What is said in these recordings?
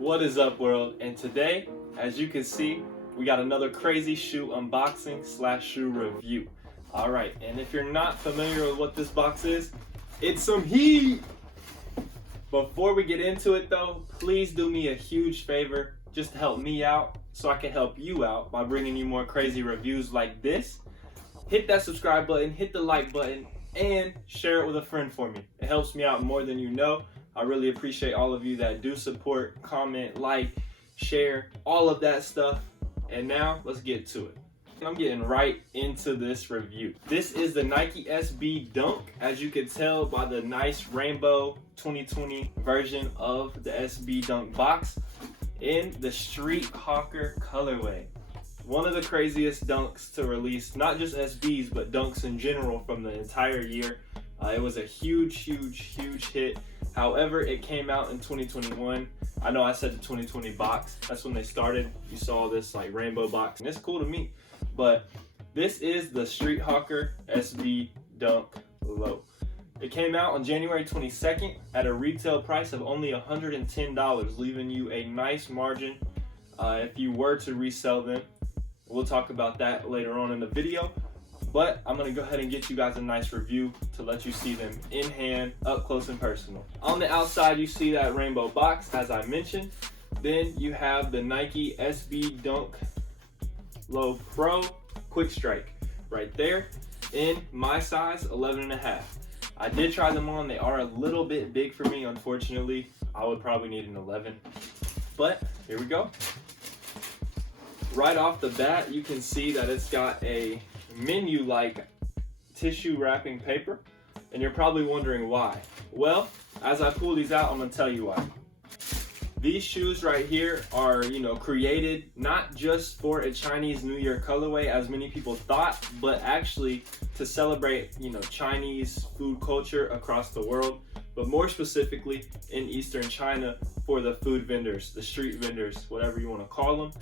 What is up, world? And today, as you can see, we got another crazy shoe unboxing / shoe review. All right, and if you're not familiar with what this box is, it's some heat. Before we get into it though, please do me a huge favor just to help me out so I can help you out by bringing you more crazy reviews like this. Hit that subscribe button, hit the like button, and share it with a friend for me. It helps me out more than you know. I really appreciate all of you that do support, comment, like, share, all of that stuff. And now let's get to it. I'm getting right into this review. This is the Nike SB Dunk, as you can tell by the nice rainbow 2020 version of the SB Dunk box in the Street Hawker colorway. One of the craziest dunks to release, not just SBs, but dunks in general from the entire year. It was a huge hit. However, it came out in 2021. I know I said the 2020 box. That's when they started. You saw this like rainbow box, and it's cool to me. But this is the Street Hawker SB Dunk Low. It came out on January 22nd at a retail price of only $110, leaving you a nice margin if you were to resell them. We'll talk about that later on in the video. But I'm gonna go ahead and get you guys a nice review to let you see them in hand, up close and personal. On the outside, you see that rainbow box, as I mentioned. Then you have the Nike SB Dunk Low Pro Quick Strike right there in my size, 11.5. I did try them on. They are a little bit big for me, unfortunately. I would probably need an 11, but here we go. Right off the bat, you can see that it's got a menu-like tissue wrapping paper, and you're probably wondering why. Well, as I pull these out, I'm gonna tell you why. These shoes right here are, created not just for a Chinese New Year colorway, as many people thought, but actually to celebrate, Chinese food culture across the world, but more specifically in Eastern China for the food vendors, the street vendors, whatever you want to call them.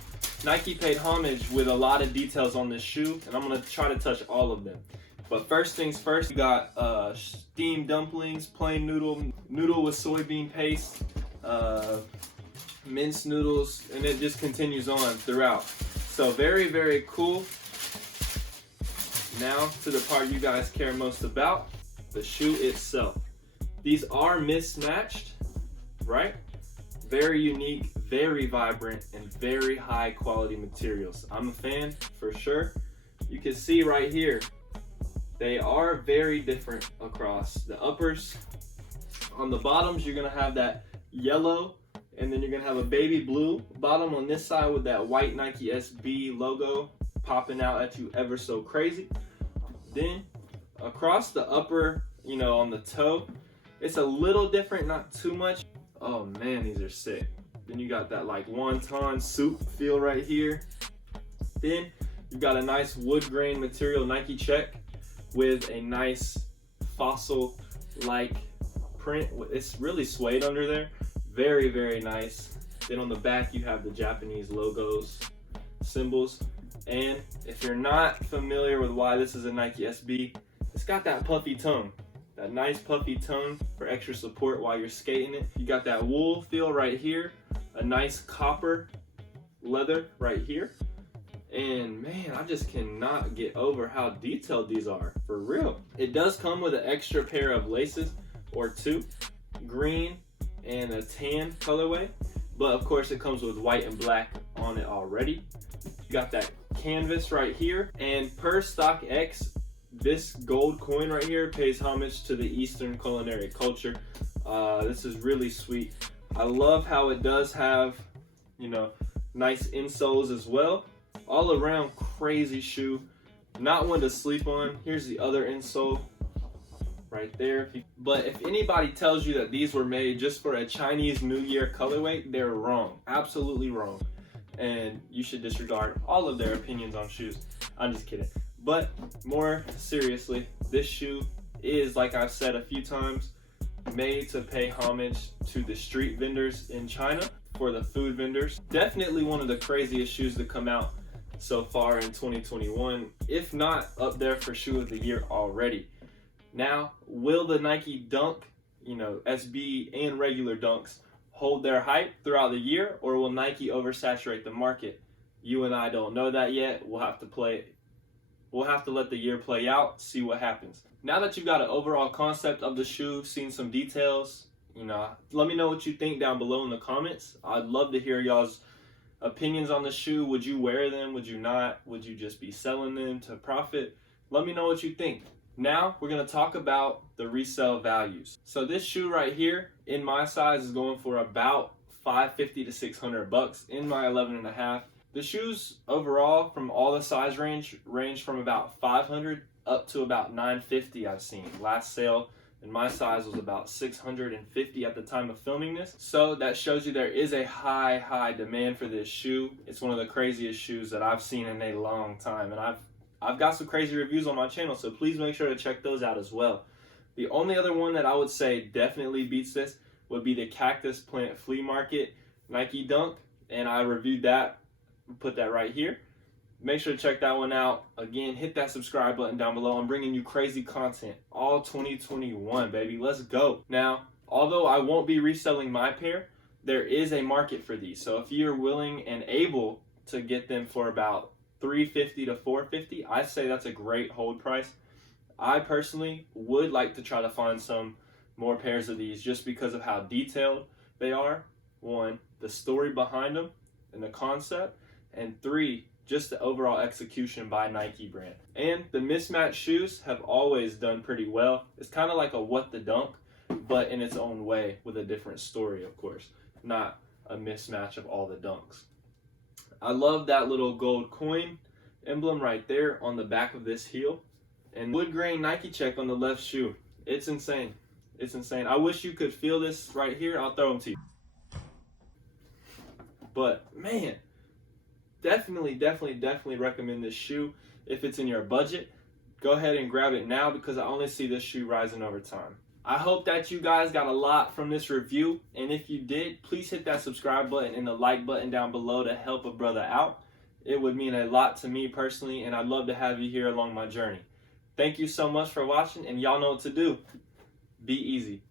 Nike paid homage with a lot of details on this shoe, and I'm going to try to touch all of them. But first things first, you got steamed dumplings, plain noodle with soybean paste, minced noodles, and it just continues on throughout. So very cool. Now to the part you guys care most about, the shoe itself. These are mismatched, right? Very unique, very vibrant, and very high quality materials. I'm a fan for sure. You can see right here, they are very different across the uppers. On the bottoms, you're gonna have that yellow, and then you're gonna have a baby blue bottom on this side with that white Nike SB logo popping out at you ever so crazy. Then across the upper, on the toe, it's a little different, not too much. Oh man, these are sick. Then you got that like wonton soup feel right here. Then you got a nice wood grain material Nike check with a nice fossil-like print. It's really suede under there. Very nice. Then on the back you have the Japanese logos, symbols. And if you're not familiar with why this is a Nike SB, it's got that puffy tongue. That nice puffy tongue for extra support while you're skating it. You got that wool feel right here. A nice copper leather right here. And man, I just cannot get over how detailed these are, for real. It does come with an extra pair of laces or two, green and a tan colorway. But of course it comes with white and black on it already. You got that canvas right here. And per StockX, this gold coin right here pays homage to the Eastern culinary culture. This is really sweet. I love how it does have, nice insoles as well. All around crazy shoe. Not one to sleep on. Here's the other insole right there. But if anybody tells you that these were made just for a Chinese New Year colorway, they're wrong. Absolutely wrong. And you should disregard all of their opinions on shoes. I'm just kidding. But more seriously, this shoe is, like I've said a few times, made to pay homage to the street vendors in China for the food vendors. Definitely one of the craziest shoes to come out so far in 2021, if not up there for shoe of the year already. Now, will the Nike Dunk, SB and regular Dunks hold their hype throughout the year, or will Nike oversaturate the market? You and I don't know that yet. We'll have to let the year play out, see what happens. Now that you've got an overall concept of the shoe, seen some details, let me know what you think down below in the comments. I'd love to hear y'all's opinions on the shoe. Would you wear them? Would you not? Would you just be selling them to profit? Let me know what you think. Now we're going to talk about the resale values. So this shoe right here in my size is going for about $550 to $600 in my 11.5. The shoes overall from all the size range from about $500 up to about $950 I've seen. Last sale in my size was about $650 at the time of filming this. So that shows you there is a high demand for this shoe. It's one of the craziest shoes that I've seen in a long time, and I've got some crazy reviews on my channel, so please make sure to check those out as well. The only other one that I would say definitely beats this would be the Cactus Plant Flea Market Nike Dunk, and I reviewed that. Put that right here. Make sure to check that one out. Again, hit that subscribe button down below. I'm bringing you crazy content all 2021, baby. Let's go. Now, although I won't be reselling my pair, there is a market for these. So if you're willing and able to get them for about $350 to $450, I say that's a great hold price. I personally would like to try to find some more pairs of these just because of how detailed they are. One, the story behind them and the concept, and three, just the overall execution by Nike brand. And the mismatch shoes have always done pretty well. It's kind of like a what the dunk, but in its own way with a different story, of course, not a mismatch of all the dunks. I love that little gold coin emblem right there on the back of this heel, and wood grain Nike check on the left shoe. It's insane. It's insane. I wish you could feel this right here. I'll throw them to you. But man, definitely recommend this shoe. If it's in your budget, go ahead and grab it now because I only see this shoe rising over time. I hope that you guys got a lot from this review, and if you did, please hit that subscribe button and the like button down below to help a brother out. It would mean a lot to me personally, and I'd love to have you here along my journey. Thank you so much for watching, and y'all know what to do. Be easy.